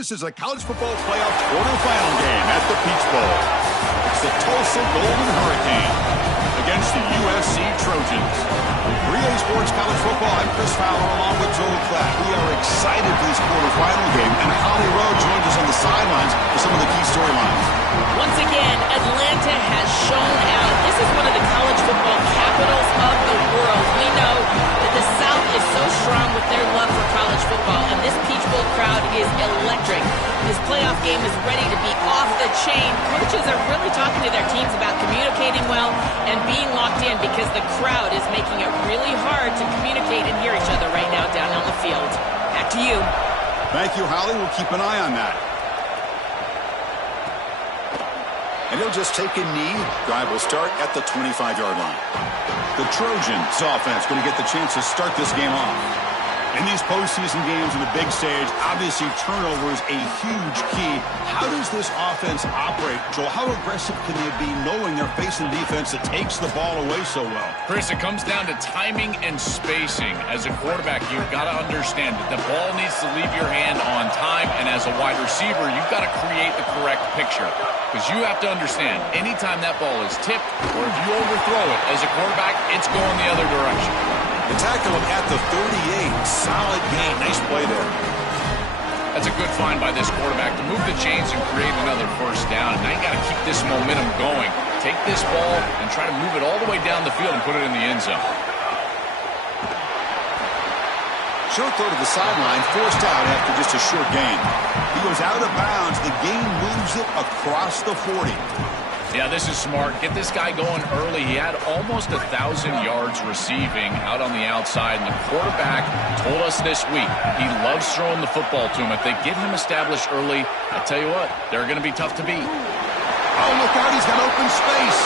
This is a college football playoff quarterfinal game at the Peach Bowl. It's the Tulsa Golden Hurricane against the USC Trojans. For EA Sports College Football, I'm Chris Fowler along with Joel Klatt. We are excited for this quarterfinal game, and Holly Rowe joins us on the sidelines for some of the key storylines. Once again, Atlanta has shown out. This is one of the college football capitals of the world. We know that the South is so strong with their love for college football, and this Peach Bowl crowd is electric. This playoff game is ready to be off the chain. Coaches are really talking to their teams about communicating well and being locked in because the crowd is making it really hard to communicate and hear each other right now down on the field. Back to you. Thank you, Holly. We'll keep an eye on that. And he'll just take a knee. Drive will start at the 25-yard line. The Trojans offense going to get the chance to start this game off. In these postseason games on the big stage, obviously turnover is a huge key. How does this offense operate, Joel? How aggressive can they be knowing they're facing a defense that takes the ball away so well? Chris, it comes down to timing and spacing. As a quarterback, you've got to understand that the ball needs to leave your hand on time, and as a wide receiver, you've got to create the correct picture. Because you have to understand, anytime that ball is tipped or if you overthrow it as a quarterback, it's going the other direction. The tackle him at the 38. Solid gain. Nice play there. That's a good find by this quarterback to move the chains and create another first down. Now you got to keep this momentum going. Take this ball and try to move it all the way down the field and put it in the end zone. Short throw to the sideline, forced out after just a short gain. He goes out of bounds. The gain moves it across the 40. Yeah, this is smart. Get this guy going early. He had almost 1,000 yards receiving out on the outside, and the quarterback told us this week he loves throwing the football to him. If they get him established early, I tell you what, they're going to be tough to beat. Oh, look out. He's got open space.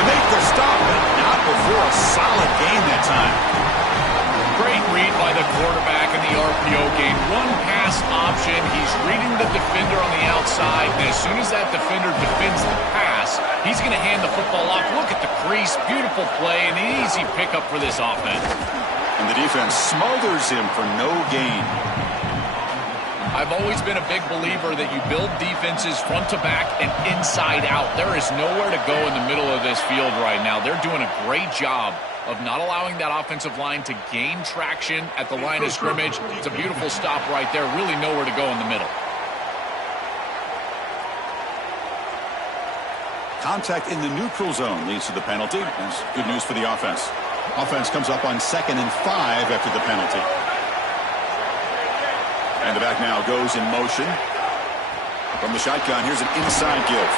They make the stop, but not before a solid gain that time. Great read by the quarterback in the RPO game. One pass option. He's reading the defender on the outside, and as soon as that defender defends the pass, he's going to hand the football off. Look at the crease. Beautiful play, and an easy pickup for this offense. And the defense smothers him for no gain. I've always been a big believer that you build defenses front to back and inside out. There is nowhere to go in the middle of this field right now. They're doing a great job of not allowing that offensive line to gain traction at the line of scrimmage. It's a beautiful stop right there. Really nowhere to go in the middle. Contact in the neutral zone leads to the penalty. That's good news for the offense. Offense comes up on 2nd and 5 after the penalty. And the back now goes in motion. From the shotgun, here's an inside give.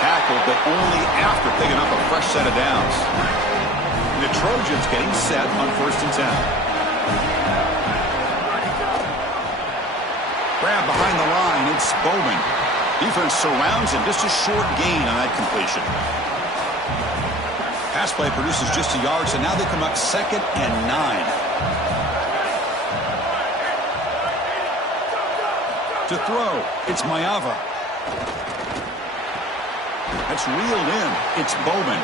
Tackled, but only after picking up a fresh set of downs. The Trojans getting set on 1st and 10. Grab behind the line. It's Bowman. Defense surrounds him. Just a short gain on that completion. Pass play produces just a yard, so now they come up 2nd and 9. To throw, it's Mayava. That's reeled in. It's Bowman.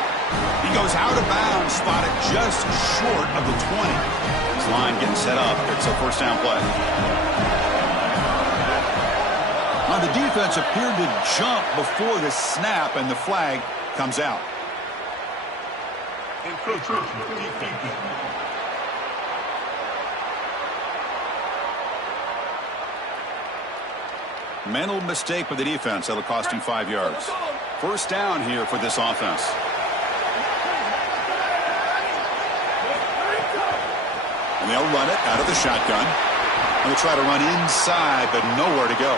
He goes out of bounds, spotted just short of the 20. This line getting set up. It's a first down play. Now the defense appeared to jump before the snap, and the flag comes out. Mental mistake by the defense. That'll cost him 5 yards. First down here for this offense. And they'll run it out of the shotgun. And they'll try to run inside, but nowhere to go.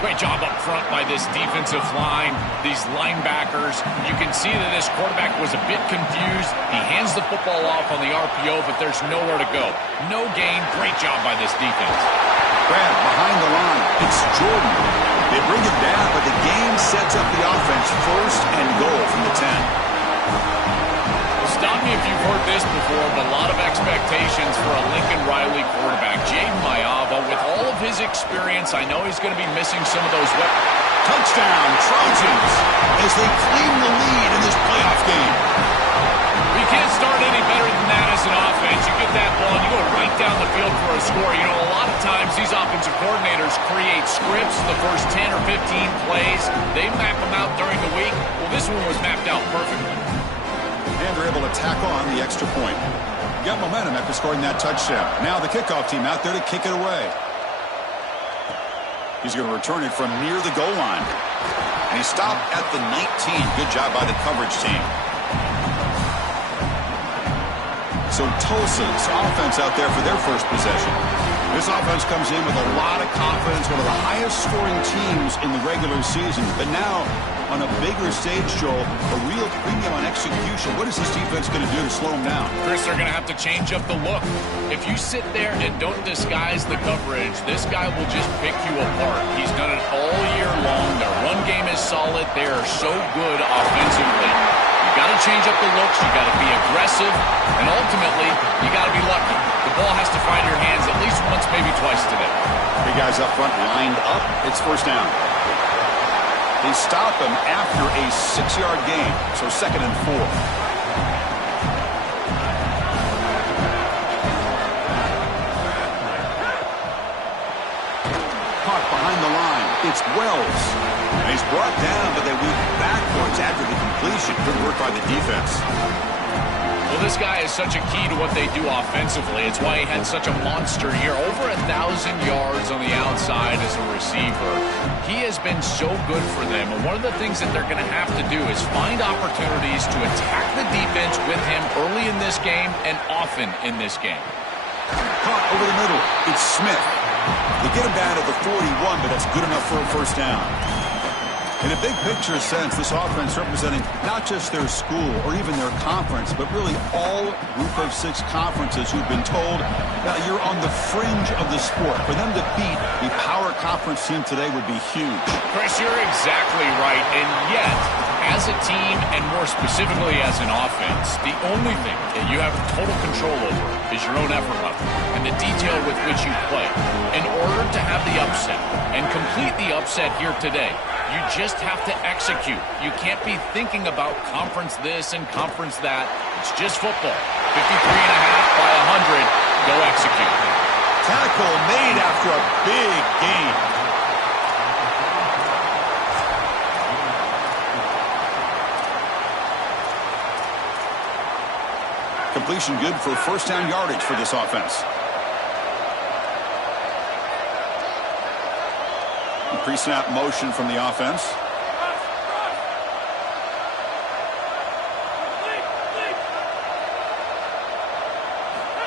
Great job up front by this defensive line, these linebackers. You can see that this quarterback was a bit confused. He hands the football off on the RPO, but there's nowhere to go. No gain. Great job by this defense. Grab behind the line. It's Jordan. They bring it down, but the game sets up the offense 1st and goal from the 10. Stop me if you've heard this before, but a lot of expectations for a Lincoln Riley quarterback. Jaden Mayava, with all of his experience, I know he's going to be missing some of those weapons. Touchdown, Trojans, as they claim the lead in this playoff game. You can't start any better than that as an offense. You get that ball and you go right down the field for a score. You know, a lot of times these offensive coordinators create scripts the first 10 or 15 plays. They map them out during the week. Well, this one was mapped out perfectly. And they're able to tack on the extra point. Got momentum after scoring that touchdown. Now the kickoff team out there to kick it away. He's going to return it from near the goal line. And he stopped at the 19. Good job by the coverage team. So Tulsa's offense out there for their first possession. This offense comes in with a lot of confidence, one of the highest scoring teams in the regular season. But now, on a bigger stage, Joel, a real premium on execution. What is this defense going to do to slow them down? Chris, they're going to have to change up the look. If you sit there and don't disguise the coverage, this guy will just pick you apart. He's done it all year long. Their run game is solid. They are so good offensively. You got to change up the looks. You got to be aggressive. And ultimately, you got to be lucky. The ball has to find your hands at least once, maybe twice today. Big guys up front lined up. It's first down. They stop him after a 6-yard gain, so 2nd and 4. Caught behind the line. It's Wells. And he's brought down, but they weave backwards after the completion. Good work by the defense. Well, this guy is such a key to what they do offensively. It's why he had such a monster year. Over 1,000 yards on the outside as a receiver. He has been so good for them. And one of the things that they're going to have to do is find opportunities to attack the defense with him early in this game and often in this game. Caught over the middle. It's Smith. They get him down to the 41, but that's good enough for a first down. In a big picture sense, this offense representing not just their school or even their conference, but really all Group of 6 conferences who've been told that you're on the fringe of the sport. For them to beat the power conference team today would be huge. Chris, you're exactly right. And yet, as a team, and more specifically as an offense, the only thing that you have total control over is your own effort level and the detail with which you play. In order to have the upset and complete the upset here today, you just have to execute. You can't be thinking about conference this and conference that. It's just football. 53.5 by 100. Go execute. Tackle made after a big gain. Completion good for first down yardage for this offense. Pre-snap motion from the offense.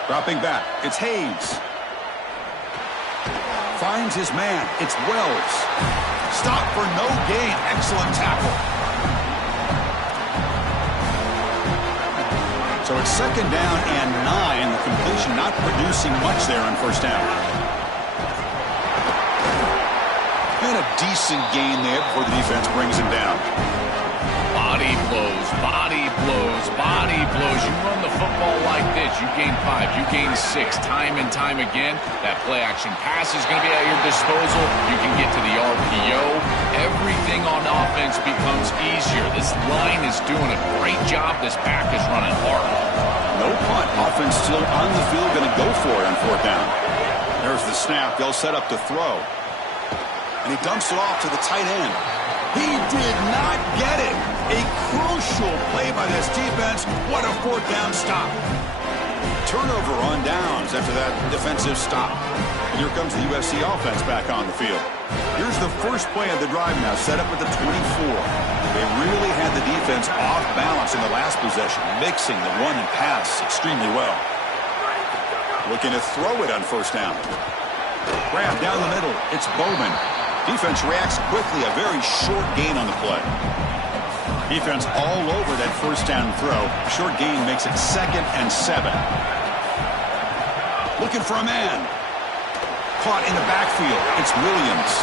Dropping back. It's Hayes. Finds his man. It's Wells. Stop for no gain. Excellent tackle. So it's 2nd down and 9. The completion not producing much there on first down. And a decent gain there before the defense brings him down. Body blows, body blows, body blows. You run the football like this, you gain 5, you gain 6, time and time again. That play action pass is going to be at your disposal. You can get to the RPO. Everything on offense becomes easier. This line is doing a great job. This back is running hard. No punt. Offense still on the field, going to go for it on 4th down. There's the snap. They'll set up to throw. And he dumps it off to the tight end. He did not get it. A crucial play by this defense. What a 4th down stop. Turnover on downs after that defensive stop. And here comes the USC offense back on the field. Here's the first play of the drive now, set up at the 24. They really had the defense off balance in the last possession, mixing the run and pass extremely well. Looking to throw it on first down. Grab down the middle. It's Bowman. Defense reacts quickly. A very short gain on the play. Defense all over that first down throw. Short gain makes it 2nd and 7. Looking for a man. Caught in the backfield. It's Williams.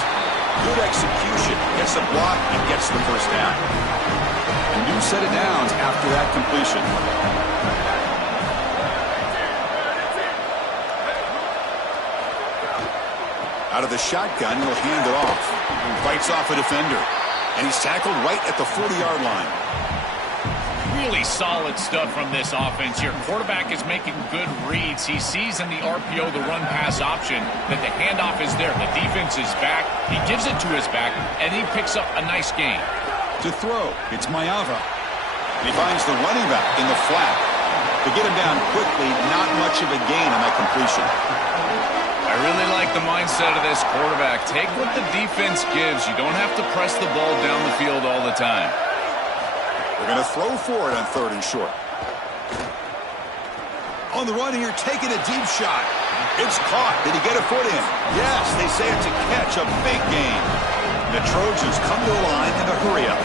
Good execution. Gets the block and gets the first down. A new set of downs after that completion. Out of the shotgun, he'll hand it off. Fights off a defender. And he's tackled right at the 40-yard line. Really solid stuff from this offense here. Quarterback is making good reads. He sees in the RPO the run-pass option that the handoff is there. The defense is back. He gives it to his back, and he picks up a nice gain. To throw, it's Maiava. He finds the running back in the flat. To get him down quickly, not much of a gain on that completion. I really like the mindset of this quarterback. Take what the defense gives. You don't have to press the ball down the field all the time. They're going to throw for it on 3rd and short. On the run here, taking a deep shot. It's caught. Did he get a foot in? Yes, they say it's a catch, a big gain. The Trojans come to the line in a hurry-up.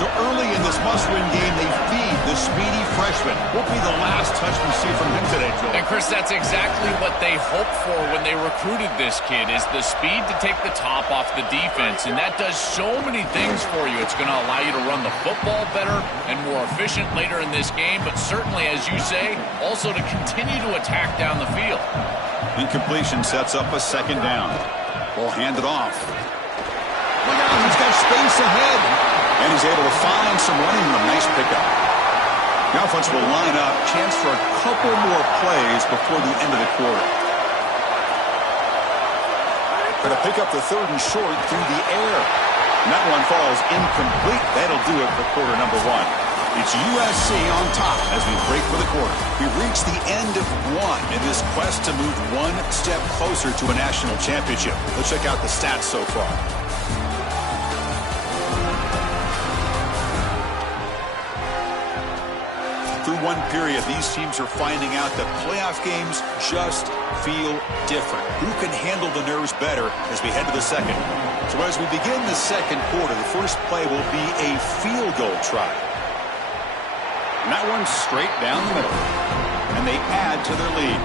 So early in this must-win game, they feed the speedy freshman. Won't be the last touch we see from him today, Joel. And, Chris, that's exactly what they hoped for when they recruited this kid, is the speed to take the top off the defense. And that does so many things for you. It's going to allow you to run the football better and more efficient later in this game. But certainly, as you say, also to continue to attack down the field. Incompletion sets up a 2nd down. Ball handed off. Look out, he's got space ahead. And he's able to find some running room. Nice pickup. Now offense will line up. Chance for a couple more plays before the end of the quarter. Going to pick up the 3rd and short through the air. And that one falls incomplete. That'll do it for quarter number 1. It's USC on top as we break for the quarter. We reach the end of 1 in this quest to move 1 step closer to a national championship. Let's check out the stats so far. Through 1 period, these teams are finding out that playoff games just feel different. Who can handle the nerves better as we head to the 2nd? So as we begin the 2nd quarter, the first play will be a field goal try. And that one's straight down the middle. And they add to their lead.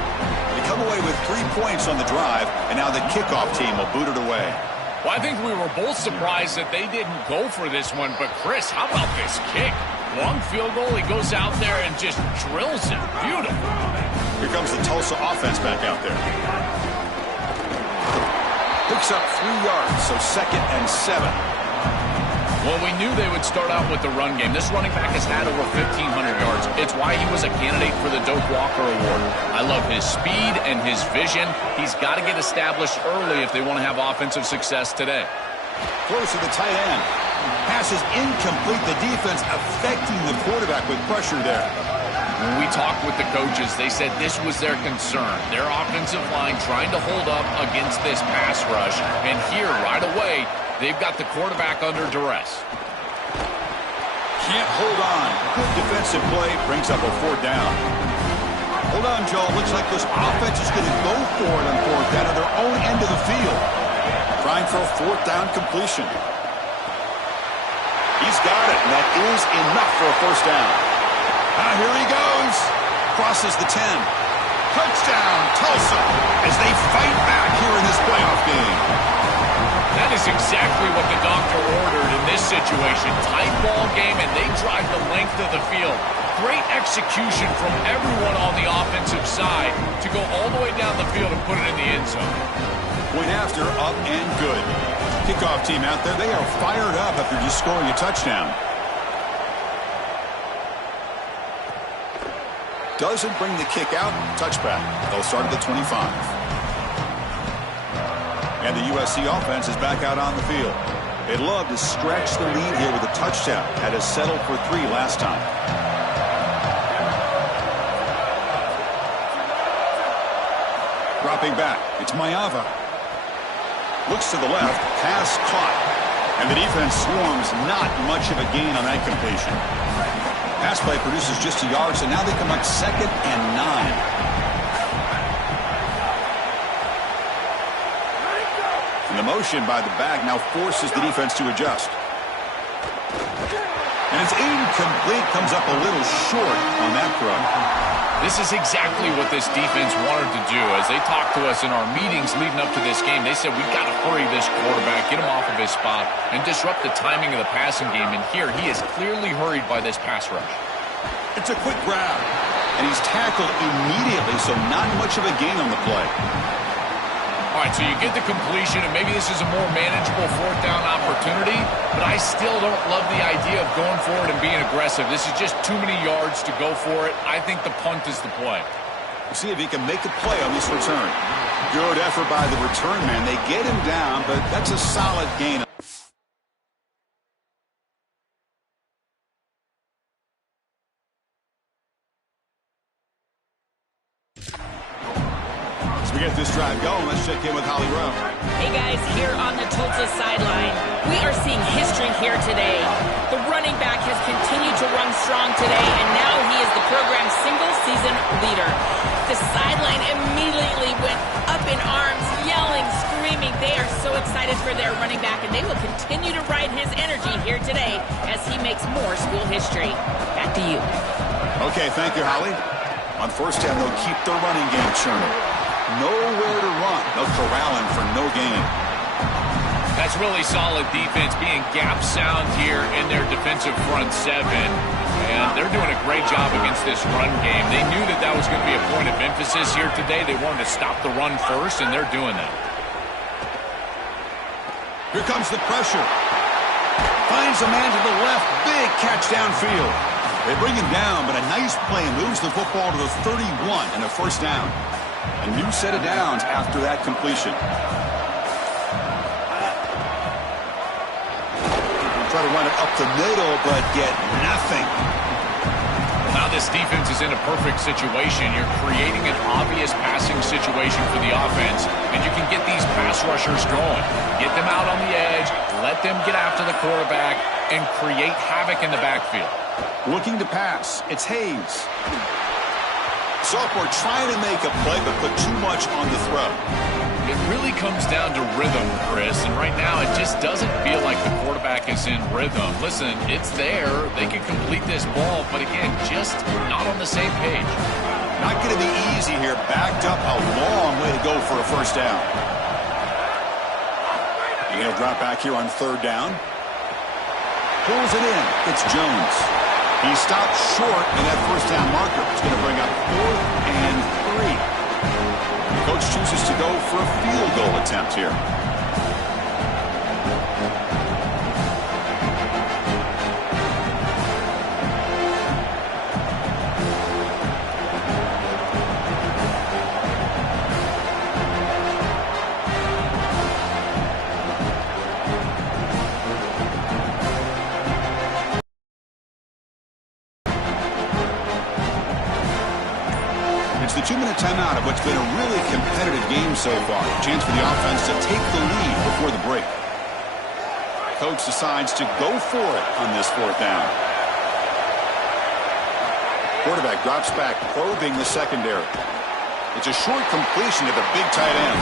They come away with 3 points on the drive, and now the kickoff team will boot it away. Well, I think we were both surprised that they didn't go for this one. But, Chris, how about this kick? Long field goal, he goes out there and just drills it. Beautiful. Here comes the Tulsa offense back out there. Picks up 3 yards, so 2nd and 7. Well, we knew they would start out with the run game. This running back has had over 1,500 yards. It's why he was a candidate for the Doak Walker Award. I love his speed and his vision. He's got to get established early if they want to have offensive success today. Close to the tight end. Pass is incomplete. The defense affecting the quarterback with pressure there. When we talked with the coaches, they said this was their concern. Their offensive line trying to hold up against this pass rush. And here, right away, they've got the quarterback under duress. Can't hold on. Good defensive play. Brings up a 4th down. Hold on, Joe. Looks like this offense is going to go for it on 4th down at their own end of the field. Trying for a 4th down completion. He's got it, and that is enough for a 1st down. Here he goes. Crosses the 10. Touchdown, Tulsa, as they fight back here in this playoff game. That is exactly what the doctor ordered in this situation. Tight ball game, and they drive the length of the field. Great execution from everyone on the offensive side to go all the way down the field and put it in the end zone. Point after, up and good. Kickoff team out there, they are fired up after just scoring a touchdown. Doesn't bring the kick out. Touchback. They'll start at the 25. And the USC offense is back out on the field. They'd love to stretch the lead here with a touchdown. Had to settle for 3 last time. Dropping back. It's Maiava. Looks to the left. Pass caught. And the defense swarms. Not much of a gain on that completion. Pass play produces just a yard, so now they come up 2nd and 9. And the motion by the back now forces the defense to adjust. And it's incomplete. Comes up a little short on that throw. This is exactly what this defense wanted to do. As they talked to us in our meetings leading up to this game, they said, we've got to hurry this quarterback, get him off of his spot, and disrupt the timing of the passing game. And here, he is clearly hurried by this pass rush. It's a quick grab, and he's tackled immediately, so not much of a gain on the play. All right, so you get the completion, and maybe this is a more manageable fourth down opportunity, but I still don't love the idea of going for it and being aggressive. This is just too many yards to go for it. I think the punt is the play. We'll see if he can make a play on this return. Good effort by the return man. They get him down, but that's a solid gain. We get this drive going. Let's check in with Holly Rowe. Hey guys, here on the Tulsa sideline, we are seeing history here today. The running back has continued to run strong today, and now he is the program's single-season leader. The sideline immediately went up in arms, yelling, screaming. They are so excited for their running back, and they will continue to ride his energy here today as he makes more school history. Back to you. Okay, thank you, Holly. On first down, they'll keep their running game churning. Nowhere to run. They'll corral him for no gain. That's really solid defense, being gap sound here in their defensive front seven. And they're doing a great job against this run game. They knew that that was going to be a point of emphasis here today. They wanted to stop the run first, and they're doing that. Here comes the pressure. Finds a man to the left. Big catch downfield. They bring him down, but a nice play moves the football to the 31 and a first down. A new set of downs after that completion. Try to run it up the middle, but get nothing. Now this defense is in a perfect situation. You're creating an obvious passing situation for the offense, and you can get these pass rushers going. Get them out on the edge, let them get after the quarterback, and create havoc in the backfield. Looking to pass. It's Hayes. Sophomore trying to make a play, but put too much on the throw. It really comes down to rhythm, Chris, and right now it just doesn't feel like the quarterback is in rhythm. Listen, it's there. They can complete this ball, but again, just not on the same page. Not going to be easy here. Backed up, a long way to go for a first down. He'll drop back here on third down. Pulls it in. It's Jones. He stopped short in that first down marker. It's going to bring up 4th and 3. The coach chooses to go for a field goal attempt here. The 2-minute timeout of what's been a really competitive game so far. Chance for the offense to take the lead before the break. Coach decides to go for it on this fourth down. Quarterback drops back, probing the secondary. It's a short completion to the big tight end.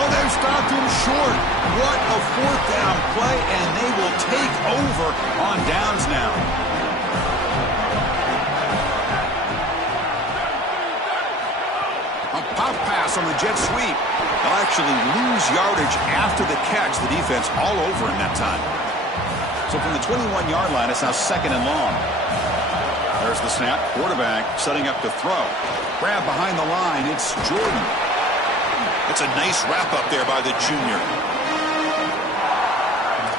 Oh, they've stopped him short. What a fourth down play, and they will take over on downs now. Pop pass on the jet sweep. They'll actually lose yardage after the catch. The defense all over him that time. So from the 21-yard line, it's now 2nd and long. There's the snap. Quarterback setting up to throw. Grab behind the line. It's Jordan. It's a nice wrap up there by the junior.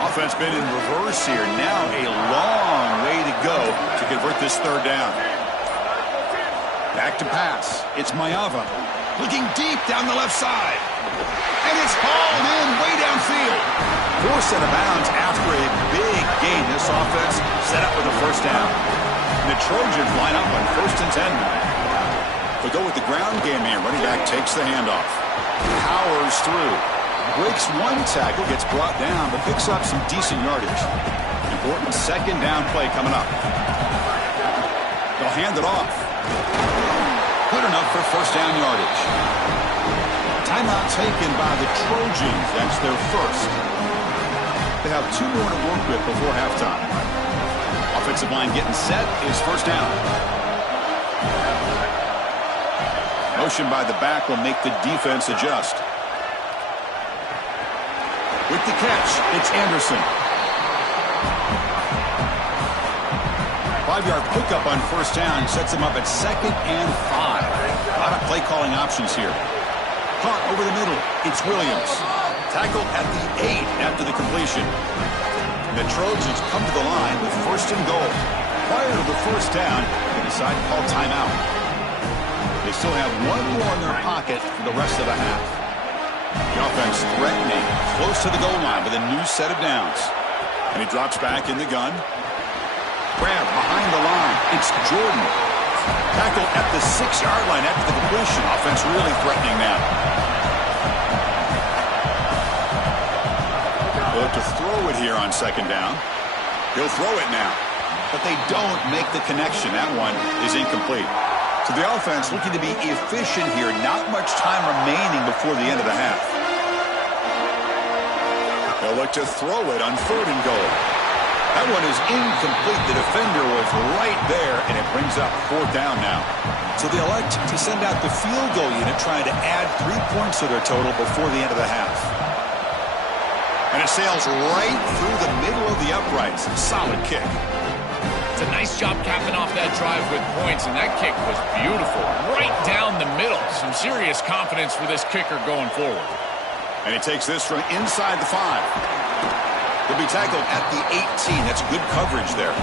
Offense been in reverse here. Now a long way to go to convert this third down. Back to pass. It's Maiava. Looking deep down the left side. And it's hauled in way downfield. 4th set of bounds after a big gain. This offense set up with a first down. And the Trojans line up on 1st and 10. They go with the ground game here. Running back takes the handoff. Powers through. Breaks one tackle, gets brought down, but picks up some decent yardage. Important second down play coming up. They'll hand it off. Good enough for first down yardage. Timeout taken by the Trojans. That's their first. They have 2 more to work with before halftime. Offensive line getting set is first down. Motion by the back will make the defense adjust. With the catch, it's Anderson. 5-yard pickup on first down sets him up at 2nd and 5. A lot of play calling options here. Caught over the middle. It's Williams. Tackled at the 8 after the completion. And the Trojans come to the line with 1st and goal. Prior to the 1st down, they decide to call timeout. They still have 1 more in their pocket for the rest of the half. The offense threatening, close to the goal line with a new set of downs. And he drops back in the gun. Grab behind the line. It's Jordan. Tackled at the 6-yard line after the completion. Offense really threatening now. They'll have to throw it here on 2nd down. He'll throw it now. But they don't make the connection. That one is incomplete. So the offense looking to be efficient here. Not much time remaining before the end of the half. They'll look to throw it on 3rd and goal. That one is incomplete. The defender was right there, and it brings up 4th down now. So they elect to send out the field goal unit, trying to add 3 points to their total before the end of the half. And it sails right through the middle of the uprights. Solid kick. It's a nice job capping off that drive with points, and that kick was beautiful. Right down the middle. Some serious confidence for this kicker going forward. And he takes this from inside the 5. He'll be tackled at the 18. That's good coverage there.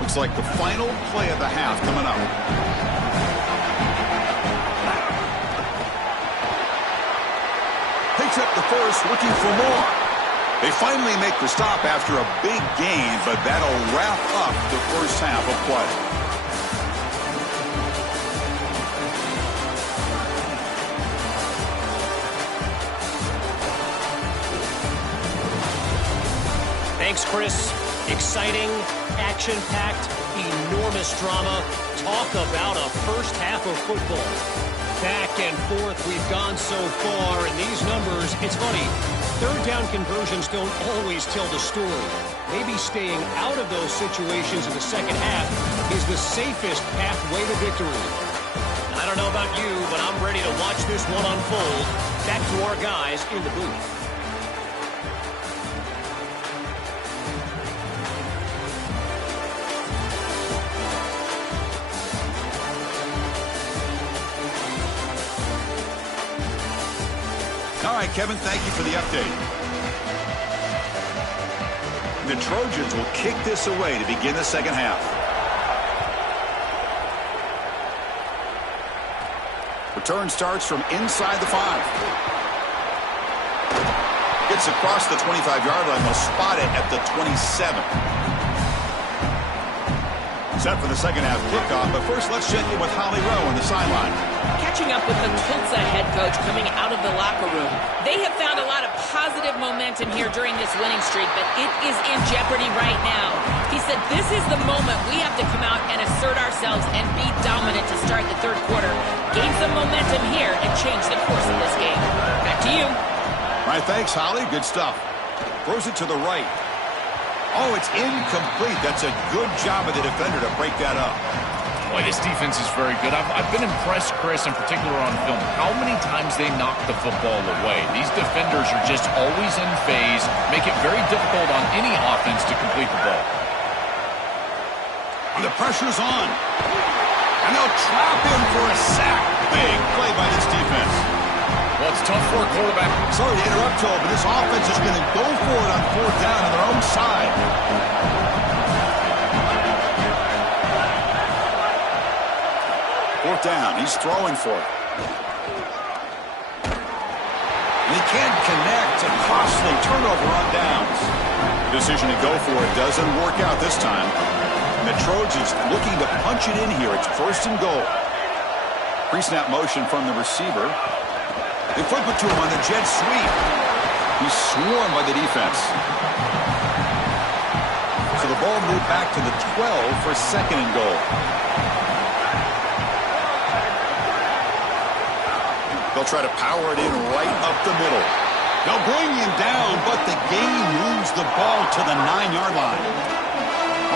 Looks like the final play of the half coming up. Picks up the first, looking for more. They finally make the stop after a big gain, but that'll wrap up the first half of play. Thanks, Chris. Exciting, action-packed, enormous drama. Talk about a first half of football. Back and forth we've gone so far, and these numbers, it's funny, 3rd down conversions don't always tell the story. Maybe staying out of those situations in the second half is the safest pathway to victory. I don't know about you, but I'm ready to watch this one unfold. Back to our guys in the booth. All right, Kevin, thank you for the update. The Trojans will kick this away to begin the second half. Return starts from inside the 5. Gets across the 25-yard line. They'll spot it at the 27. Set for the second half kickoff, but first let's check in with Holly Rowe on the sideline. Catching up with the Tulsa head coach coming out of the locker room. They have found a lot of positive momentum here during this winning streak, but it is in jeopardy right now. He said this is the moment we have to come out and assert ourselves and be dominant to start the 3rd quarter. Gain some momentum here and change the course of this game. Back to you. All right, thanks, Holly. Good stuff. Throws it to the right. Oh, it's incomplete. That's a good job of the defender to break that up. Boy, this defense is very good. I've been impressed, Chris, in particular on film, how many times they knock the football away. These defenders are just always in phase, make it very difficult on any offense to complete the ball. And the pressure's on. And they'll trap him for a sack. Big play by this defense. Well, it's tough for a quarterback. Sorry to interrupt, Joel, but this offense is going to go for it on 4th down on their own side. 4th down. He's throwing for it. And he can't connect. A costly turnover on downs. Decision to go for it doesn't work out this time. And the Trojans looking to punch it in here. It's 1st and goal. Pre-snap motion from the receiver. They flip it to him on the jet sweep. He's swarmed by the defense. So the ball moved back to the 12 for 2nd and goal. They'll try to power it in right up the middle. They'll bring him down, but the game moves the ball to the 9-yard line.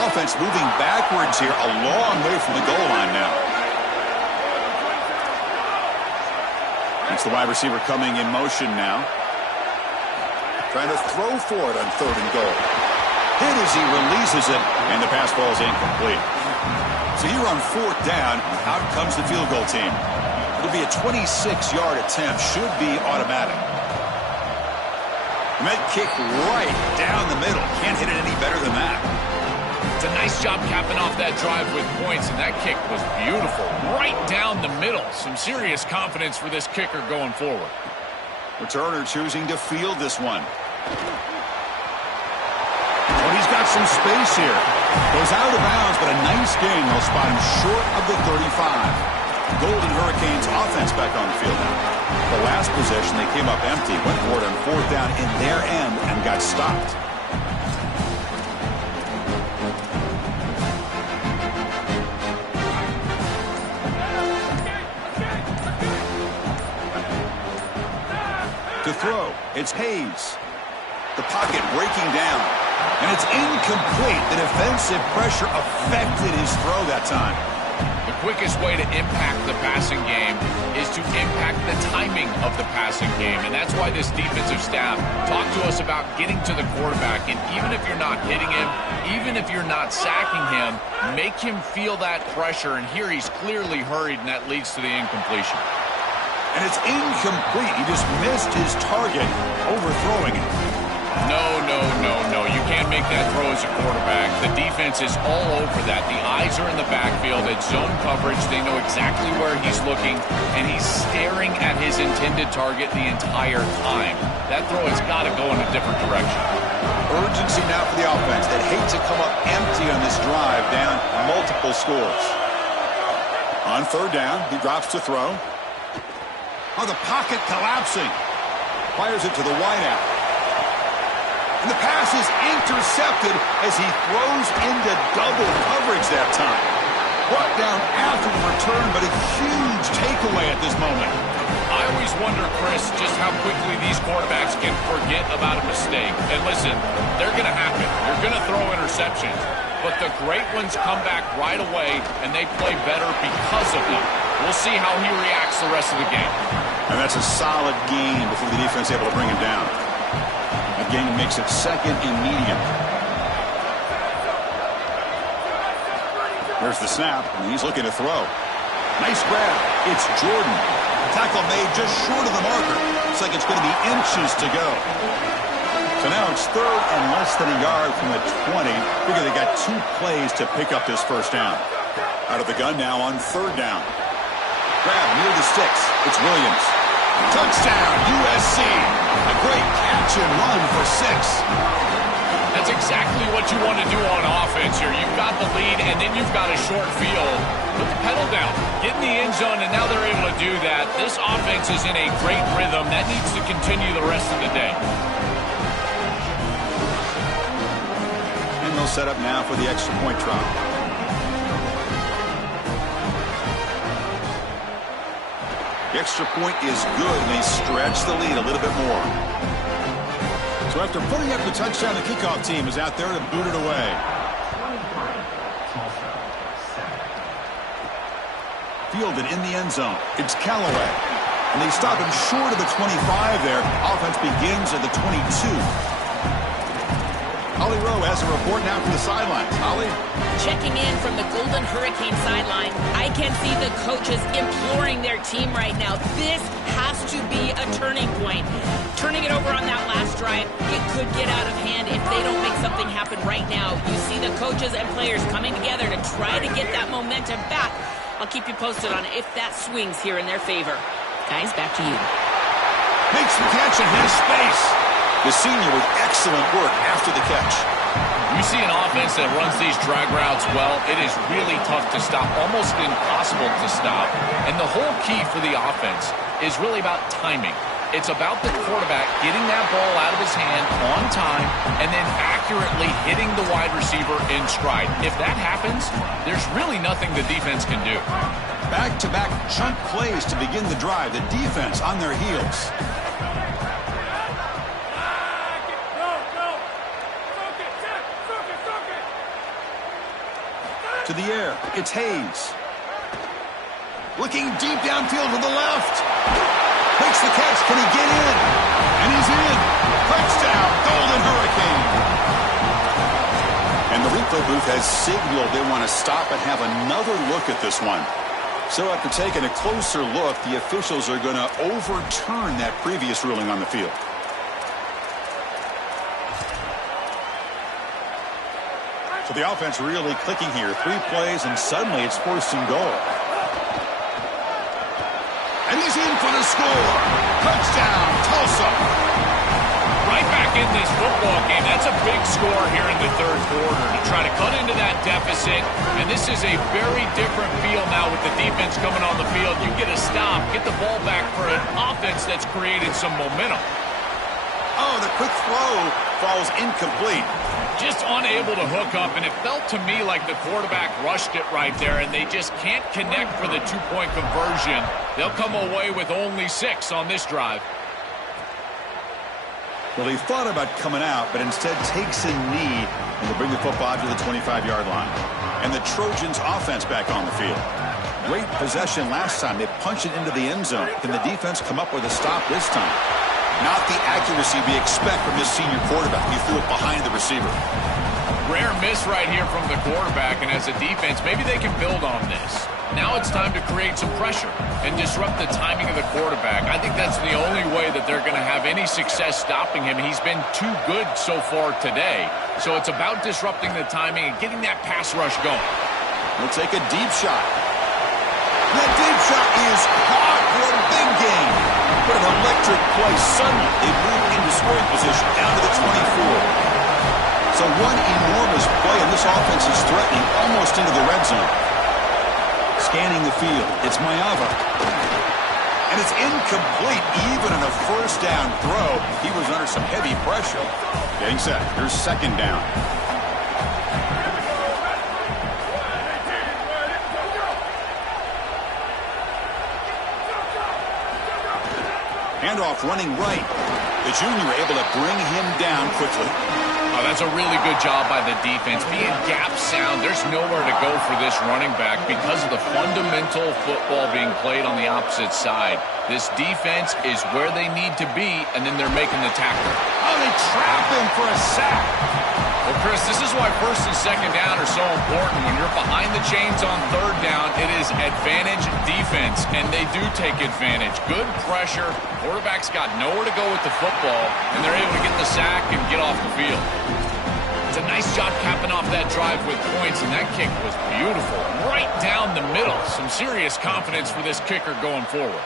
Offense moving backwards here, a long way from the goal line now. It's the wide receiver coming in motion now. Trying to throw for it on 3rd and goal. Hit as he releases it, and the pass ball is incomplete. So here on 4th down, out comes the field goal team. It'll be a 26-yard attempt. Should be automatic. And that kick right down the middle. Can't hit it any better than that. It's a nice job capping off that drive with points, and that kick was beautiful. Right down the middle. Some serious confidence for this kicker going forward. Returner choosing to field this one. Oh, he's got some space here. Goes out of bounds, but a nice gain. They'll spot him short of the 35. Golden Hurricanes offense back on the field now. The last possession, they came up empty, went for it on 4th down in their end and got stopped. To throw, it's Hayes. The pocket breaking down, and it's incomplete. The defensive pressure affected his throw that time. The quickest way to impact the passing game is to impact the timing of the passing game. And that's why this defensive staff talked to us about getting to the quarterback. And even if you're not hitting him, even if you're not sacking him, make him feel that pressure. And here he's clearly hurried, and that leads to the incompletion. And it's incomplete. He just missed his target, overthrowing it. No. You can't make that throw as a quarterback. The defense is all over that. The eyes are in the backfield. It's zone coverage. They know exactly where he's looking, and he's staring at his intended target the entire time. That throw has got to go in a different direction. Urgency now for the offense. They'd hate to come up empty on this drive, down multiple scores. On 3rd down, he drops to throw. Oh, the pocket collapsing. Fires it to the wideout. And the pass is intercepted as he throws into double coverage that time. Brought down after the return, but a huge takeaway at this moment. I always wonder, Chris, just how quickly these quarterbacks can forget about a mistake. And listen, they're going to happen. You're going to throw interceptions. But the great ones come back right away, and they play better because of them. We'll see how he reacts the rest of the game. And that's a solid gain before the defense is able to bring him down. That gain makes it 2nd and medium. There's the snap, and he's looking to throw. Nice grab. It's Jordan. Tackle made just short of the marker. Looks like it's going to be inches to go. So now it's 3rd and less than a yard from the 20. Figure they got 2 plays to pick up this 1st down. Out of the gun now on 3rd down. Grab near the sticks. It's Williams. Touchdown, USC. A great catch and run for 6. That's exactly what you want to do on offense here. You've got the lead, and then you've got a short field. Put the pedal down. Get in the end zone, and now they're able to do that. This offense is in a great rhythm. That needs to continue the rest of the day. And they'll set up now for the extra point try. The extra point is good, and they stretch the lead a little bit more. So after putting up the touchdown, the kickoff team is out there to boot it away. Fielded in the end zone. It's Callaway. And they stop him short of the 25 there. Offense begins at the 22. Holly Rowe has a report now from the sidelines. Holly? Checking in from the Golden Hurricane sideline, I can see the coaches imploring their team right now. This has to be a turning point. Turning it over on that last drive, it could get out of hand if they don't make something happen right now. You see the coaches and players coming together to try to get that momentum back. I'll keep you posted on it if that swings here in their favor. Guys, back to you. Makes the catch in his space. The senior with excellent work after the catch. You see an offense that runs these drag routes well, it is really tough to stop, almost impossible to stop. And the whole key for the offense is really about timing. It's about the quarterback getting that ball out of his hand on time and then accurately hitting the wide receiver in stride. If that happens, there's really nothing the defense can do. Back-to-back chunk plays to begin the drive. The defense on their heels. To the air, it's Hayes. Looking deep downfield to the left. Makes the catch. Can he get in? And he's in. Touchdown, echo booth has signaled they want to stop and have another look at this one. So after taking a closer look, the officials are going to overturn that previous ruling on the field. So the offense really clicking here. 3 plays, and suddenly it's 4th and goal. And he's in for the score. Touchdown, Tulsa. Right back in this football game. That's a big score here in the 3rd quarter to try to cut into that deficit. And this is a very different feel now with the defense coming on the field. You get a stop, get the ball back for an offense that's created some momentum. Oh, the quick throw falls incomplete. Just unable to hook up, and it felt to me like the quarterback rushed it right there, and they just can't connect for the 2-point conversion. They'll come away with only 6 on this drive. Well, he thought about coming out, but instead takes a knee and will bring the football to the 25-yard line. And the Trojans offense back on the field. Great possession last time. They punched it into the end zone. Can the defense come up with a stop this time? Not the accuracy we expect from this senior quarterback. He threw it behind the receiver. Rare miss right here from the quarterback, and as a defense, maybe they can build on this. Now it's time to create some pressure and disrupt the timing of the quarterback. I think that's the only way that they're going to have any success stopping him. He's been too good so far today. So it's about disrupting the timing and getting that pass rush going. We'll take a deep shot. That deep shot is caught for a big gain. What an electric play. Suddenly, they move into scoring position down to the 24. So one enormous play, and this offense is threatening almost into the red zone. Scanning the field, it's Maiava. And it's incomplete, even on a 1st down throw. He was under some heavy pressure. Getting set, here's 2nd down. Handoff running right. The junior able to bring him down quickly. Oh, that's a really good job by the defense. Being gap sound, there's nowhere to go for this running back because of the fundamental football being played on the opposite side. This defense is where they need to be, and then they're making the tackle. Oh, they trap him for a sack. Well, Chris, this is why 1st and 2nd down are so important. When you're behind the chains on 3rd down, it is advantage defense, and they do take advantage. Good pressure. Quarterback's got nowhere to go with the football, and they're able to get the sack and get off the field. It's a nice job capping off that drive with points, and that kick was beautiful. Right down the middle. Some serious confidence for this kicker going forward.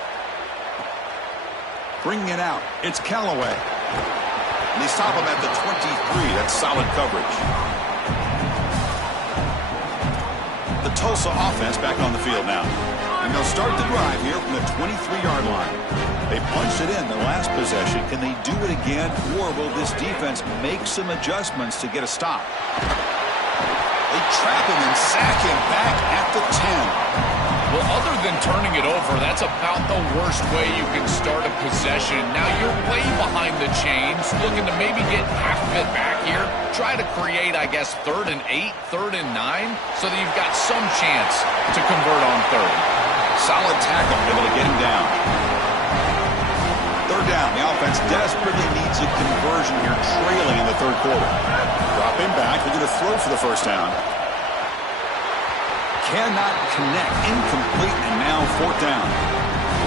Bringing it out. It's Callaway. And they stop him at the 23. That's solid coverage. The Tulsa offense back on the field now. And they'll start the drive here from the 23-yard line. They punched it in the last possession. Can they do it again, or will this defense make some adjustments to get a stop? They trap him and sack him back at the 10. Well, other than turning it over, that's about the worst way you can start a possession. Now you're way behind the chains, looking to maybe get half of it back here. Try to create, I guess, 3rd and 8, 3rd and 9, so that you've got some chance to convert on 3rd. Solid tackle, able to get him down. 3rd down, the offense desperately needs a conversion here, trailing in the 3rd quarter. Drop him back, they're going to throw for the 1st down. Cannot connect, incomplete, and now 4th down.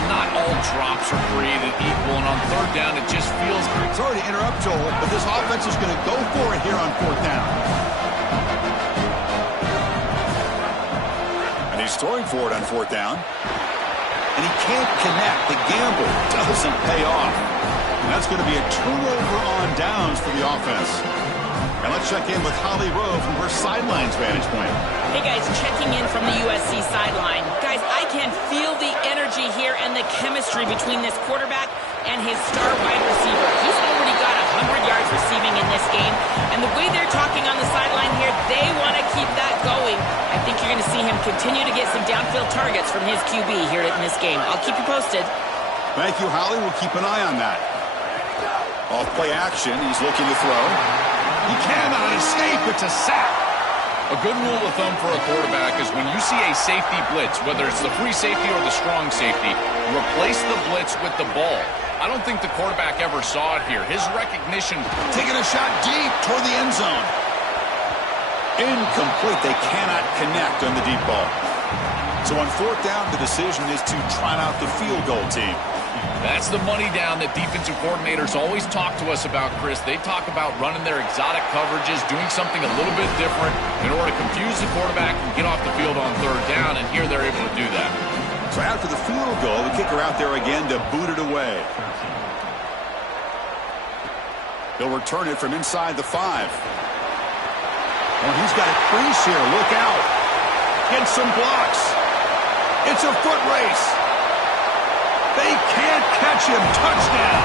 Not all drops are created equal, and on 3rd down, it just feels... Sorry to interrupt, Joel, but this offense is going to go for it here on 4th down. And he's throwing for it on 4th down. And he can't connect. The gamble doesn't pay off. And that's going to be a turnover on downs for the offense. And let's check in with Holly Rowe from her sidelines vantage point. Hey, guys, checking in from the USC sideline. Guys, I can feel the energy here and the chemistry between this quarterback and his star wide receiver. He's already got 100 yards receiving in this game. And the way they're talking on the sideline here, they want to keep that going. I think you're going to see him continue to get some downfield targets from his QB here in this game. I'll keep you posted. Thank you, Holly. We'll keep an eye on that. Off play action. He's looking to throw. He cannot escape. It's a sack. A good rule of thumb for a quarterback is when you see a safety blitz, whether it's the free safety or the strong safety, replace the blitz with the ball. I don't think the quarterback ever saw it here. His recognition... Taking a shot deep toward the end zone. Incomplete. They cannot connect on the deep ball. So on fourth down, the decision is to trot out the field goal team. That's the money down that defensive coordinators always talk to us about, Chris. They talk about running their exotic coverages, doing something a little bit different in order to confuse the quarterback and get off the field on third down, and here they're able to do that. So after the field goal, the kicker out there again to boot it away. He'll return it from inside the 5. Oh, he's got a crease here. Look out. Get some blocks. It's a foot race. They can't catch him. Touchdown.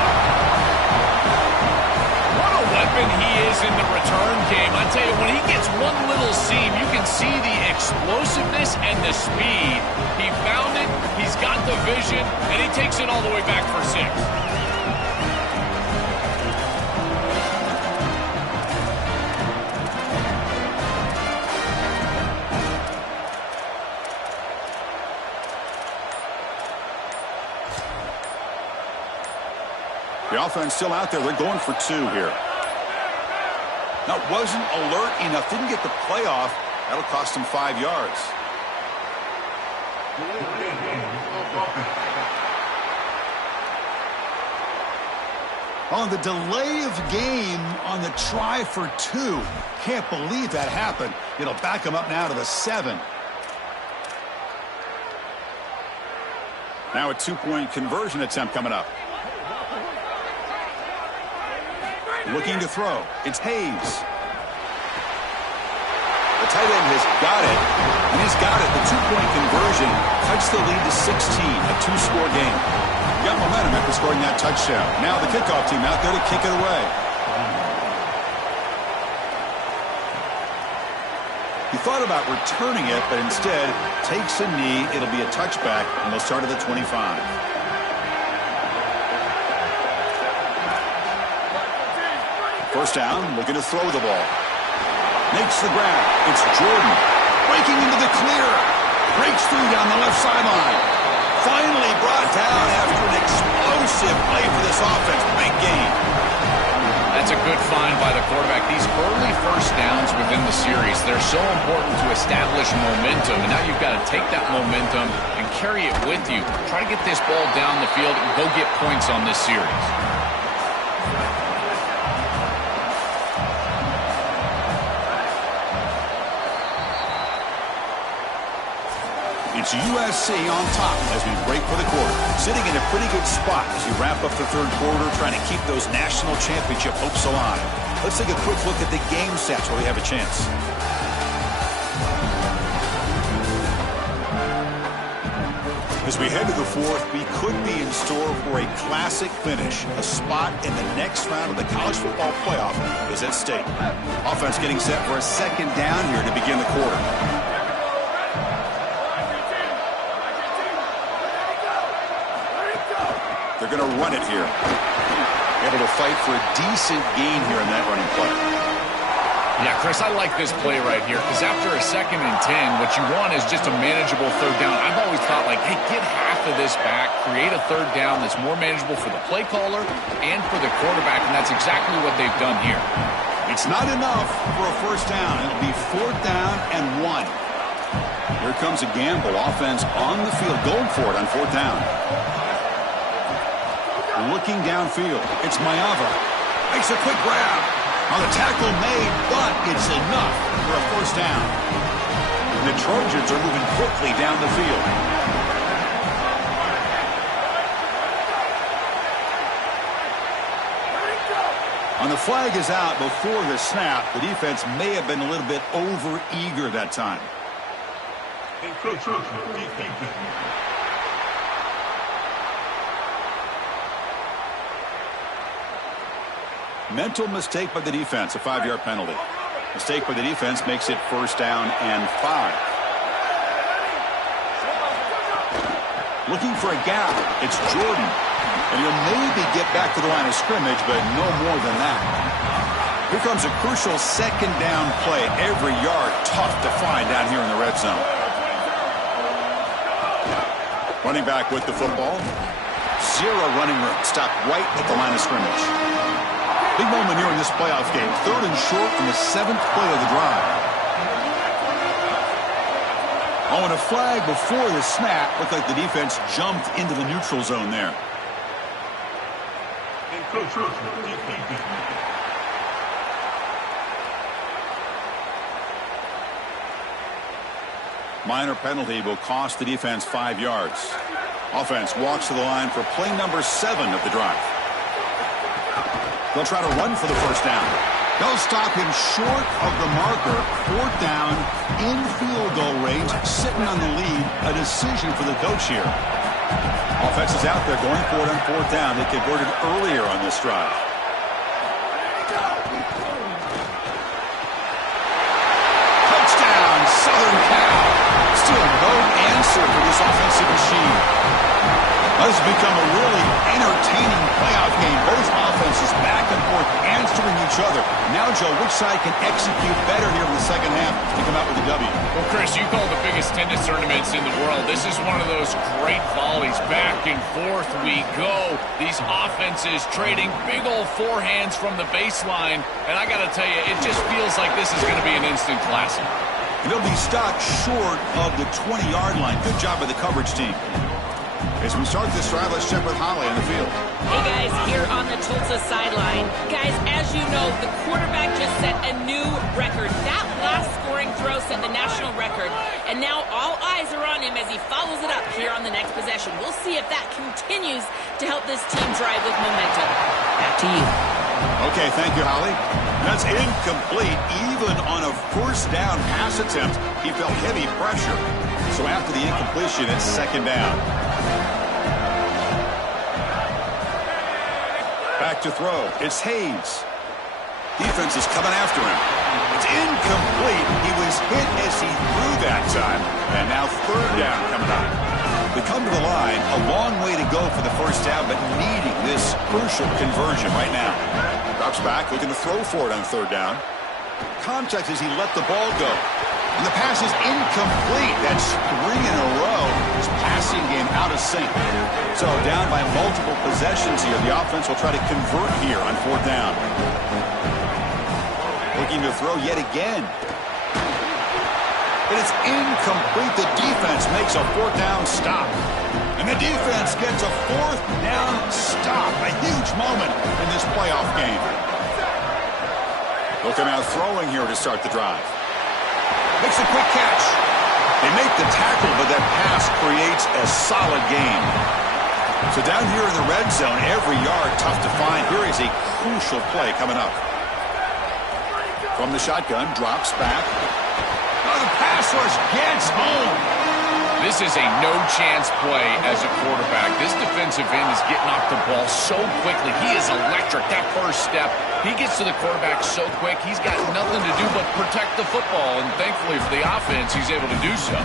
What a weapon he is in the return game. I tell you, when he gets one little seam, you can see the explosiveness and the speed. He found it, he's got the vision, and he takes it all the way back for 6. The offense still out there. They're going for 2 here. Now, wasn't alert enough. Didn't get the play off. That'll cost him 5 yards. On the delay of game on the try for 2. Can't believe that happened. It'll back him up now to the 7. Now a 2-point conversion attempt coming up. Looking to throw. It's Hayes. The tight end has got it, and he's got it. The 2-point conversion cuts the lead to 16, a 2-score game. Got momentum after scoring that touchdown. Now the kickoff team out there to kick it away. He thought about returning it, but instead takes a knee. It'll be a touchback, and they'll start at the 25. First down, looking to throw the ball. Makes the grab. It's Jordan. Breaking into the clear. Breaks through down the left sideline. Finally brought down after an explosive play for this offense. Big game. That's a good find by the quarterback. These early first downs within the series, they're so important to establish momentum. And now you've got to take that momentum and carry it with you. Try to get this ball down the field and go get points on this series. It's USC on top as we break for the quarter. Sitting in a pretty good spot as we wrap up the third quarter, trying to keep those national championship hopes alive. Let's take a quick look at the game stats where we have a chance. As we head to the fourth, we could be in store for a classic finish. A spot in the next round of the college football playoff is at stake. Offense getting set for a second down here to begin the quarter. They're going to run it here. Able to fight for a decent gain here in that running play. Yeah, Chris, I like this play right here because after a 2nd and 10, what you want is just a manageable third down. I've always thought, like, hey, get half of this back, create a third down that's more manageable for the play caller and for the quarterback, and that's exactly what they've done here. It's not enough for a first down. It'll be 4th down and 1. Here comes a gamble. Offense on the field, going for it on 4th down. Looking downfield. It's Mayava. Makes a quick grab. On the tackle made, but it's enough for a first down. And the Trojans are moving quickly down the field. On the flag is out before the snap. The defense may have been a little bit over-eager that time. Mental mistake by the defense, a 5-yard penalty. Mistake by the defense makes it 1st down and 5. Looking for a gap. It's Jordan. And he'll maybe get back to the line of scrimmage, but no more than that. Here comes a crucial 2nd down play. Every yard tough to find down here in the red zone. Running back with the football. 0 running room. Stopped right at the line of scrimmage. Big moment here in this playoff game. 3rd and short in the 7th play of the drive. Oh, and a flag before the snap. Looked like the defense jumped into the neutral zone there. Minor penalty will cost the defense 5 yards. Offense walks to the line for play number 7 of the drive. They'll try to run for the first down. They'll stop him short of the marker. 4th down, in field goal range, sitting on the lead. A decision for the coach here. Offense is out there going for it on 4th down. They converted earlier on this drive. Touchdown, Southern Cal. Still no answer for this offensive machine. This has become a really entertaining playoff game. Both offenses back and forth answering each other. Now, Joe, which side can execute better here in the second half to come out with a W? Well, Chris, you call the biggest tennis tournaments in the world. This is one of those great volleys. Back and forth we go. These offenses trading big old forehands from the baseline. And I got to tell you, it just feels like this is going to be an instant classic. And they'll be stopped short of the 20-yard line. Good job by the coverage team. As we start this drive, let's check with Holly on the field. Hey, guys, here on the Tulsa sideline. Guys, as you know, the quarterback just set a new record. That last scoring throw set the national record. And now all eyes are on him as he follows it up here on the next possession. We'll see if that continues to help this team drive with momentum. Back to you. Okay, thank you, Holly. That's incomplete. Even on a first down pass attempt, he felt heavy pressure. So after the incompletion, it's 2nd down. Back to throw. It's Hayes. Defense is coming after him. It's incomplete. He was hit as he threw that time. And now 3rd down coming up. They come to the line. A long way to go for the first down, but needing this crucial conversion right now. Drops back, looking to throw for it on 3rd down. Contact as he let the ball go. And the pass is incomplete. That's 3 in a row. His passing game out of sync. So down by multiple possessions here. The offense will try to convert here on 4th down. Looking to throw yet again. And it's incomplete. The defense makes a 4th down stop. And the defense gets a 4th down stop. A huge moment in this playoff game. They'll come out throwing here to start the drive. Makes a quick catch. They make the tackle, but that pass creates a solid gain. So down here in the red zone, every yard tough to find. Here is a crucial play coming up. From the shotgun, drops back. Oh, the pass rush gets home. This is a no-chance play as a quarterback. This defensive end is getting off the ball so quickly. He is electric. That first step, he gets to the quarterback so quick, he's got nothing to do but protect the football. And thankfully for the offense, he's able to do so.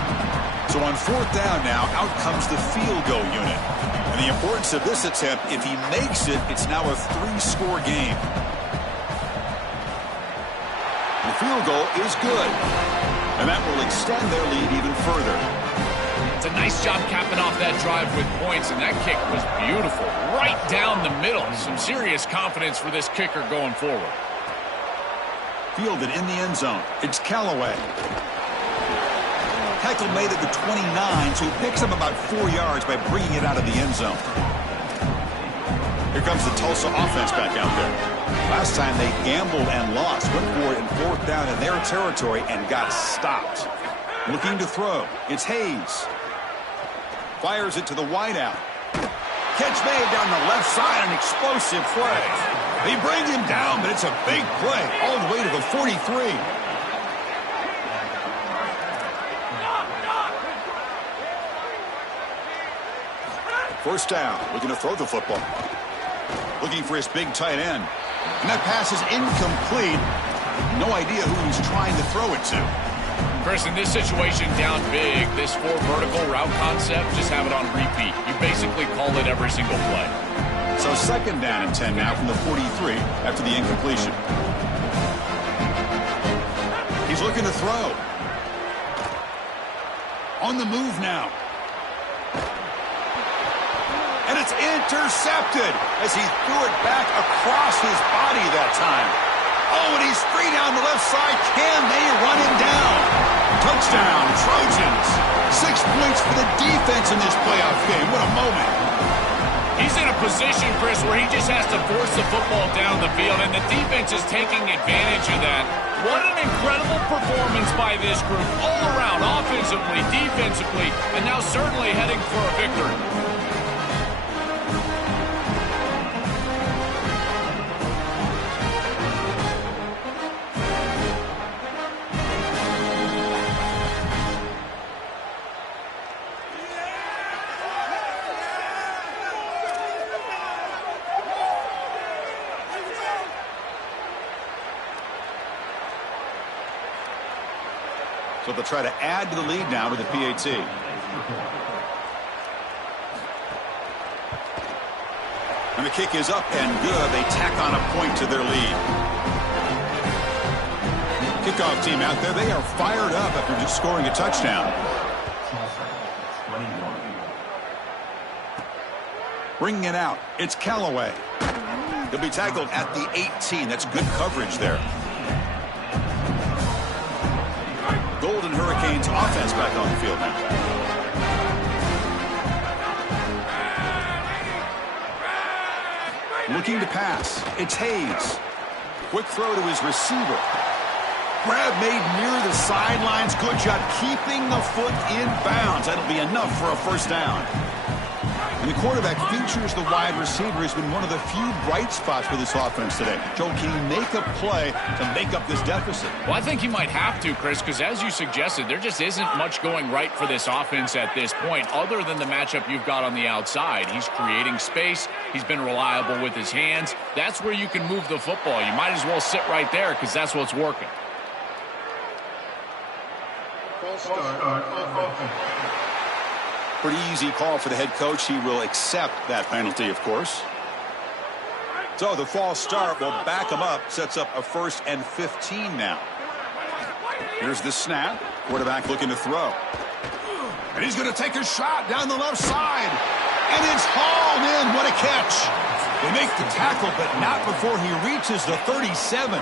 So on 4th down now, out comes the field goal unit. And the importance of this attempt, if he makes it, it's now a 3-score game. The field goal is good. And that will extend their lead even further. It's a nice job capping off that drive with points, and that kick was beautiful. Right down the middle. Some serious confidence for this kicker going forward. Fielded in the end zone. It's Callaway. Tackle made at the 29, so he picks up about 4 yards by bringing it out of the end zone. Here comes the Tulsa offense back out there. Last time they gambled and lost. Went for it in 4th down in their territory and got stopped. Looking to throw. It's Hayes. Fires it to the wideout. Catch made down the left side, an explosive play. They bring him down, but it's a big play all the way to the 43. First down, looking to throw the football. Looking for his big tight end. And that pass is incomplete. No idea who he's trying to throw it to. Chris, in this situation, down big, this 4 vertical route concept, just have it on repeat. You basically call it every single play. So 2nd down and 10 now from the 43 after the incompletion. He's looking to throw. On the move now. And it's intercepted as he threw it back across his body that time. Oh, and he's free down the left side. Can they run him down? Touchdown, Trojans. 6 points for the defense in this playoff game. What a moment. He's in a position, Chris, where he just has to force the football down the field, and the defense is taking advantage of that. What an incredible performance by this group, all around, offensively, defensively, and now certainly heading for a victory. So they'll try to add to the lead now with the PAT. And the kick is up and good. They tack on a point to their lead. Kickoff team out there, they are fired up after just scoring a touchdown. Bringing it out, it's Callaway. He'll be tackled at the 18. That's good coverage there. Golden Hurricanes offense back on the field now. Looking to pass. It's Hayes. Quick throw to his receiver. Grab made near the sidelines. Good job keeping the foot in bounds. That'll be enough for a first down. And the quarterback features the wide receiver. Has been one of the few bright spots for this offense today. Joe, can he make a play to make up this deficit? Well, I think he might have to, Chris, because as you suggested, there just isn't much going right for this offense at this point, other than the matchup you've got on the outside. He's creating space. He's been reliable with his hands. That's where you can move the football. You might as well sit right there because that's what's working. Pretty easy call for the head coach. He will accept that penalty, of course. So the false start will back him up. Sets up a 1st and 15 now. Here's the snap. Quarterback looking to throw. And he's going to take a shot down the left side. And it's hauled in. What a catch. They make the tackle, but not before he reaches the 37.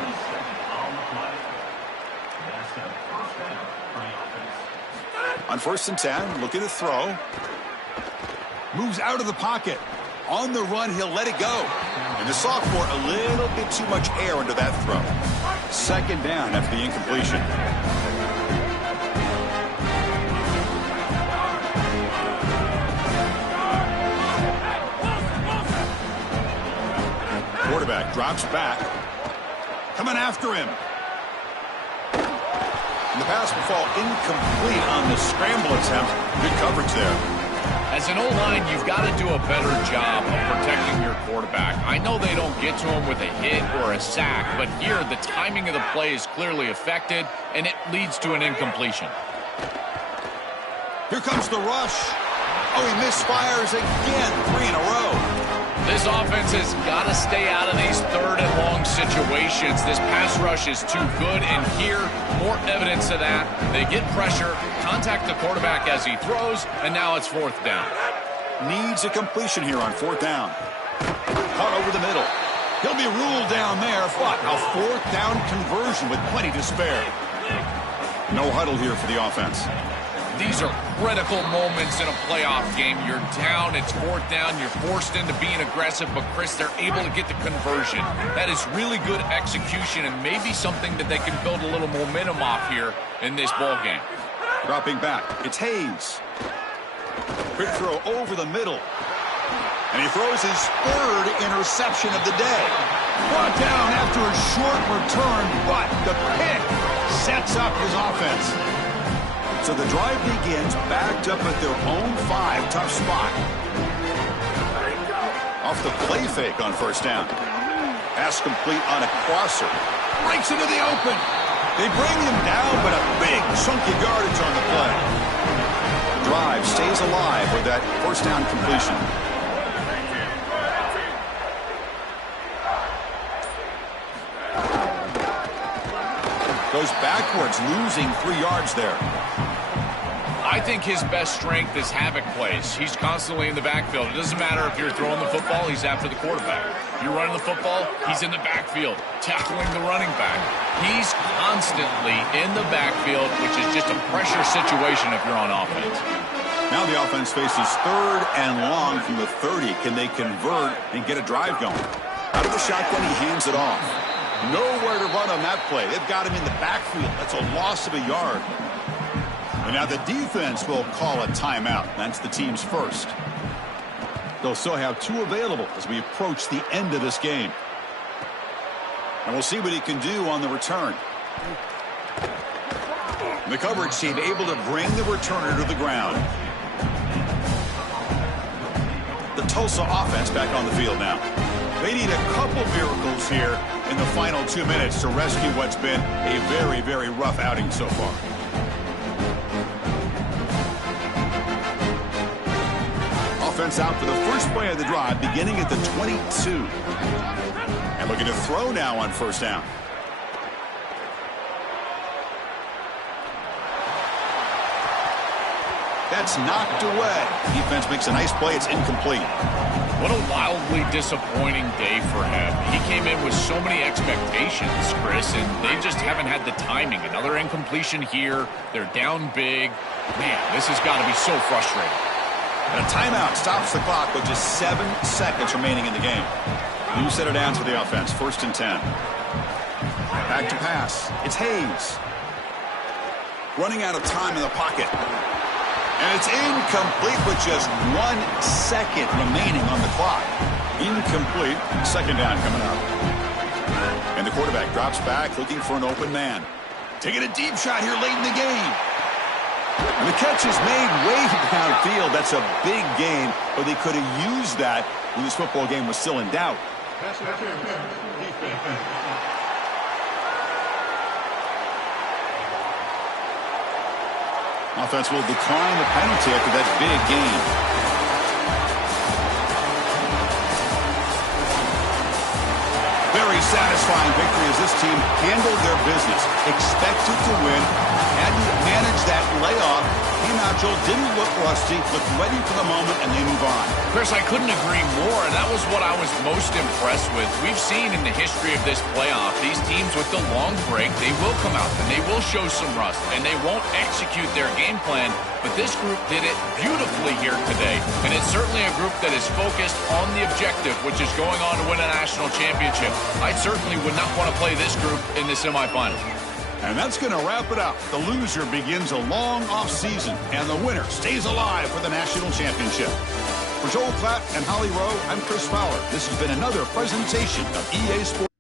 On 1st and 10, looking to throw. Moves out of the pocket. On the run, he'll let it go. And the sophomore, a little bit too much air under that throw. 2nd down after the incompletion. Quarterback drops back. Coming after him. And the pass will fall incomplete on the scramble attempt. Good coverage there. As an O-line, you've got to do a better job of protecting your quarterback. I know they don't get to him with a hit or a sack, but here the timing of the play is clearly affected, and it leads to an incompletion. Here comes the rush. Oh, he misfires again. 3 in a row. This offense has got to stay out of these 3rd and long situations. This pass rush is too good, and here, more evidence of that. They get pressure, contact the quarterback as he throws, and now it's 4th down. Needs a completion here on 4th down. Caught over the middle. He'll be ruled down there, but a 4th down conversion with plenty to spare. No huddle here for the offense. These are critical moments in a playoff game. You're down, it's 4th down, you're forced into being aggressive, but Chris, they're able to get the conversion. That is really good execution and maybe something that they can build a little momentum off here in this ball game. Dropping back, it's Hayes. Quick throw over the middle. And he throws his 3rd interception of the day. Brought down after a short return, but the pick sets up his offense. So the drive begins backed up at their own 5. Tough spot. Off the play fake on 1st down. Pass complete on a crosser. Breaks into the open. They bring him down, but a big chunky yardage on the play. The drive stays alive with that 1st down completion. Goes backwards, losing 3 yards there. I think his best strength is havoc plays. He's constantly in the backfield. It doesn't matter if you're throwing the football, he's after the quarterback. You're running the football, he's in the backfield, tackling the running back. He's constantly in the backfield, which is just a pressure situation if you're on offense. Now the offense faces 3rd and long from the 30. Can they convert and get a drive going? Out of the shotgun, he hands it off. Nowhere to run on that play. They've got him in the backfield. That's a loss of a yard. And now the defense will call a timeout. That's the team's first. They'll still have 2 available as we approach the end of this game. And we'll see what he can do on the return. The coverage team able to bring the returner to the ground. The Tulsa offense back on the field now. They need a couple miracles here in the final 2 minutes to rescue what's been a very, very rough outing so far. Offense out for the first play of the drive, beginning at the 22. And looking to throw now on first down. That's knocked away. Defense makes a nice play. It's incomplete. What a wildly disappointing day for him. He came in with so many expectations, Chris, and they just haven't had the timing. Another incompletion here. They're down big. Man, this has got to be so frustrating. And a timeout stops the clock with just 7 seconds remaining in the game. New set of downs for the offense. 1st and 10. Back to pass. It's Hayes. Running out of time in the pocket. And it's incomplete with just 1 second remaining on the clock. Incomplete. 2nd down coming up. And the quarterback drops back looking for an open man. Taking a deep shot here late in the game. And the catch is made way downfield. That's a big gain, but they could have used that when this football game was still in doubt. Offense will decline the penalty after that big gain. Very satisfying victory as this team handled their business. Expected to win. Hadn't managed that layoff. Came out, Joel, didn't look rusty. Looked ready for the moment, and they move on. Chris, I couldn't agree more. That was what I was most impressed with. We've seen in the history of this playoff, these teams with the long break, they will come out and they will show some rust, and they won't execute their game plan. But this group did it beautifully here today, and it's certainly a group that is focused on the objective, which is going on to win a national championship. I certainly would not want to play this group in the semifinals. And that's going to wrap it up. The loser begins a long offseason, and the winner stays alive for the national championship. For Joel Klatt and Holly Rowe, I'm Chris Fowler. This has been another presentation of EA Sports.